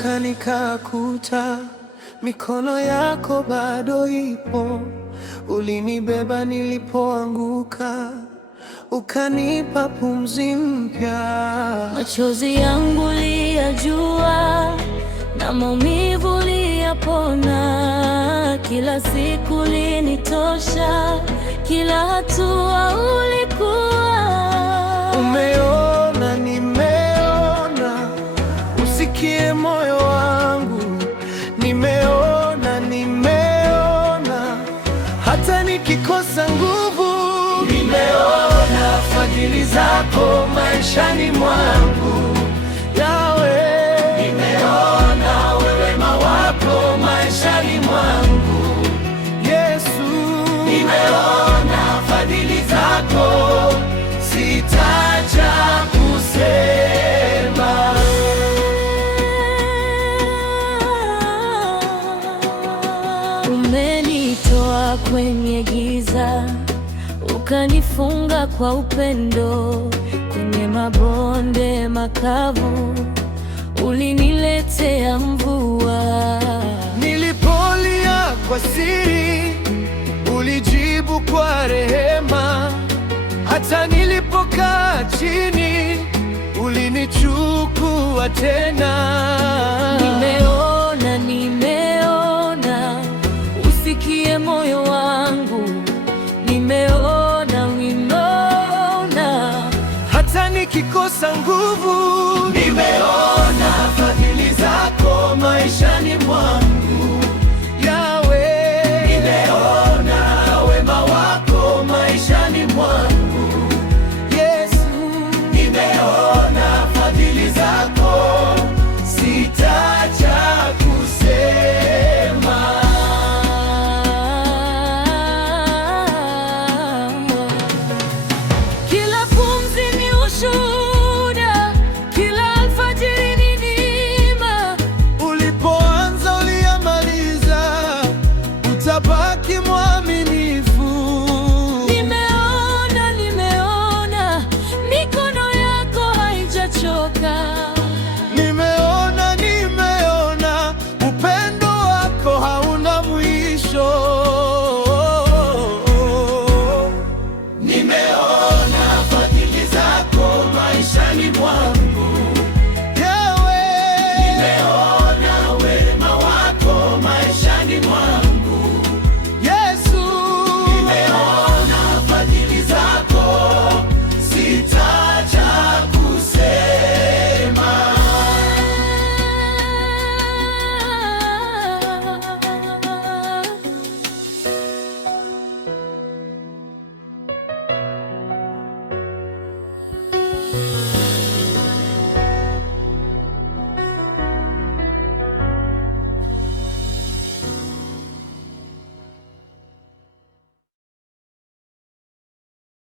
Nilipoamka nikakuta mikono yako bado ipo. Ulinibeba nilipoanguka, ukanipa pumzi mpya. Machozi yangu uliyajua na maumivu uliyapona. Kila siku ulinitosha, kila hatua ulikuwa. Umeona, nimeona, usikie moyo wangu. Nimeona, hata nikikosa nguvu. Nimeona fadhili zako maishani mwangu, Yahweh. Nimeona wema wako maishani mwangu, Yesu. Nimeona fadhili zako, sitaacha kusema. Umenitoa kwenye giza, ukanifunga kwa upendo. Kwenye mabonde makavu uliniletea mvua. Nilipolia kwa siri, ulijibu kwa rehema. Hata nilipokaa chini, ulinichukua tena.